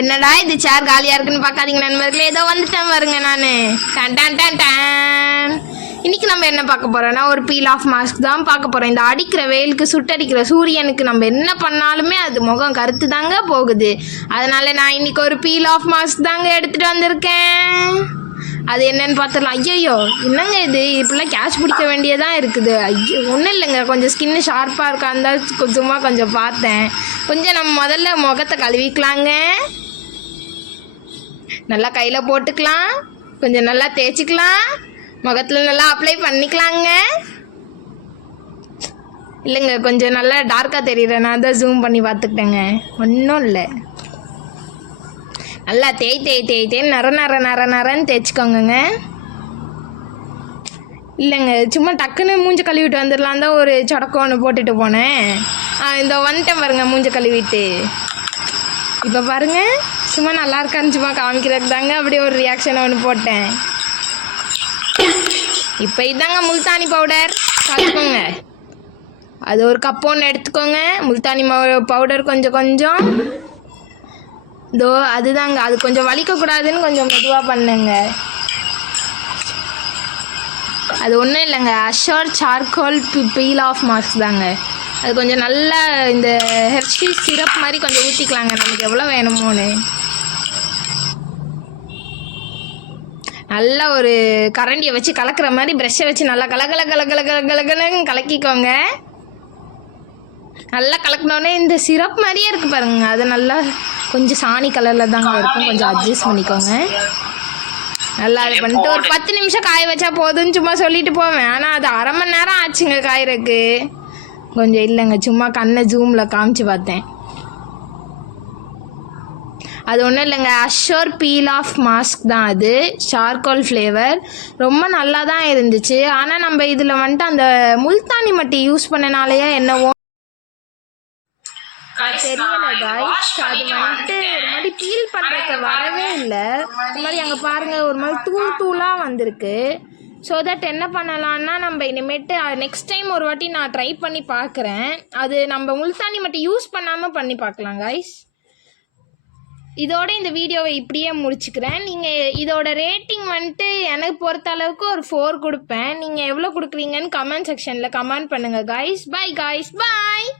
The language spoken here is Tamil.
என்னடா இது சேர் காலியாக இருக்குன்னு பார்க்காதீங்க நண்பர்களே, ஏதோ வந்துட்டேன் பாருங்க நான். Done done done done. இன்றைக்கி நம்ம என்ன பார்க்க போகிறோன்னா ஒரு பீல் ஆஃப் மாஸ்க் தான் பார்க்க போகிறோம். இந்த அடிக்கிற வெயிலுக்கு சுட்டடிக்கிற சூரியனுக்கு நம்ம என்ன பண்ணாலுமே அது முகம் கருத்து தாங்க போகுது. அதனால் நான் இன்றைக்கி ஒரு பீல் ஆஃப் மாஸ்க் தாங்க எடுத்துகிட்டு வந்திருக்கேன். அது என்னன்னு பார்த்துடலாம். ஐயோ என்னங்க இது இப்படிலாம் கேட்ச் பிடிக்க வேண்டியதாக இருக்குது. ஐயோ ஒன்றும் இல்லைங்க, கொஞ்சம் ஸ்கின்னு ஷார்ப்பாக இருக்காந்தா சும்மா கொஞ்சம் பார்த்தேன். கொஞ்சம் நம்ம முதல்ல முகத்தை கழுவிக்கலாங்க, நல்லா கையில் போட்டுக்கலாம், கொஞ்சம் நல்லா தேய்ச்சிக்கலாம், முகத்தில் நல்லா அப்ளை பண்ணிக்கலாங்க. இல்லைங்க கொஞ்சம் நல்லா டார்க்காக தெரியுறேன், நான் தான் ஜூம் பண்ணி பார்த்துக்கிட்டேங்க. ஒன்றும் இல்லை, நல்லா தேய்ன்னு நரன்னு தேய்ச்சிக்கோங்க. இல்லைங்க சும்மா டக்குன்னு மூஞ்ச கழுவிட்டு வந்துடலாம் தான் ஒரு சொடக்கம் ஒன்று போட்டுட்டு போனேன். இந்த வந்துட்டேன் பாருங்க மூஞ்ச கழுவிட்டு. இப்போ பாருங்கள் சும்மா நல்லா இருக்கான்னு சும்மா காமிக்கிறதுக்கு தாங்க அப்படியே ஒரு ரியாக்ஷனை ஒன்று போட்டேன். இப்போ இதாங்க முல்தானி பவுடர் பார்த்துக்கோங்க. அது ஒரு கப் ஒன்று எடுத்துக்கோங்க. முல்தானி பவுடர் கொஞ்சம் இதோ அதுதாங்க, அது கொஞ்சம் வலிக்கக்கூடாதுன்னு கொஞ்சம் மெதுவாக பண்ணுங்க. அது ஒன்றும் இல்லைங்க, ashore charcoal peel off mask தாங்க. அது கொஞ்சம் நல்லா இந்த ஹெர்ஷி சிரப் மாதிரி கொஞ்சம் ஊற்றிக்கலாங்க நமக்கு எவ்வளோ வேணுமோன்னு. நல்லா ஒரு கரண்டியை வச்சு கலக்கிற மாதிரி ப்ரெஷ்ஷை வச்சு நல்லா கலகலன்னு கலக்கிக்கோங்க. நல்லா கலக்கினோடனே இந்த சிரப் மாதிரியே இருக்குது பாருங்க, அது நல்லா கொஞ்சம் சாணி கலரில் தாங்க இருக்கும், கொஞ்சம் அட்ஜஸ்ட் பண்ணிக்கோங்க. நல்லா இது பண்ணிட்டு ஒரு 10 நிமிஷம் காய வச்சா போதும்னு சும்மா சொல்லிட்டு போவேன். ஆனால் அது அரை மணி நேரம் ஆச்சுங்க காயறதுக்கு. கொஞ்சம் இல்லைங்க சும்மா கண்ணை ஜூமில் காமிச்சு பார்த்தேன். அது ஒன்றும் இல்லைங்க, அஷோர் பீல் ஆஃப் மாஸ்க் தான், அது சார்கோல் ஃப்ளேவர். ரொம்ப நல்லா தான் இருந்துச்சு. ஆனால் நம்ம இதில் வந்துட்டு அந்த முல்தானி மட்டி யூஸ் பண்ணனாலேயே என்னவோ தெரியல காய்ஸ், அது வந்துட்டு ஒரு மாதிரி பீல் பண்ணுறதுக்கு வரவே இல்லை. இந்த மாதிரி அங்கே பாருங்கள் ஒரு மாதிரி தூளாக வந்திருக்கு. ஸோ தட் என்ன பண்ணலான்னா நம்ம இனிமேட்டு நெக்ஸ்ட் டைம் ஒரு வாட்டி நான் ட்ரை பண்ணி பார்க்குறேன். அது நம்ம முல்தானி மட்டும் யூஸ் பண்ணாமல் பண்ணி பார்க்கலாம் காய்ஸ். இதோட இந்த வீடியோவை இப்படியே முடிச்சுக்கிறேன். நீங்கள் இதோட ரேட்டிங் வந்துட்டு எனக்கு பொறுத்த அளவுக்கு ஒரு 4 கொடுப்பேன். நீங்கள் எவ்வளோ கொடுக்குறீங்கன்னு கமெண்ட் செக்ஷனில் கமெண்ட் பண்ணுங்கள் காய்ஸ். பாய் காய்ஸ், பாய்.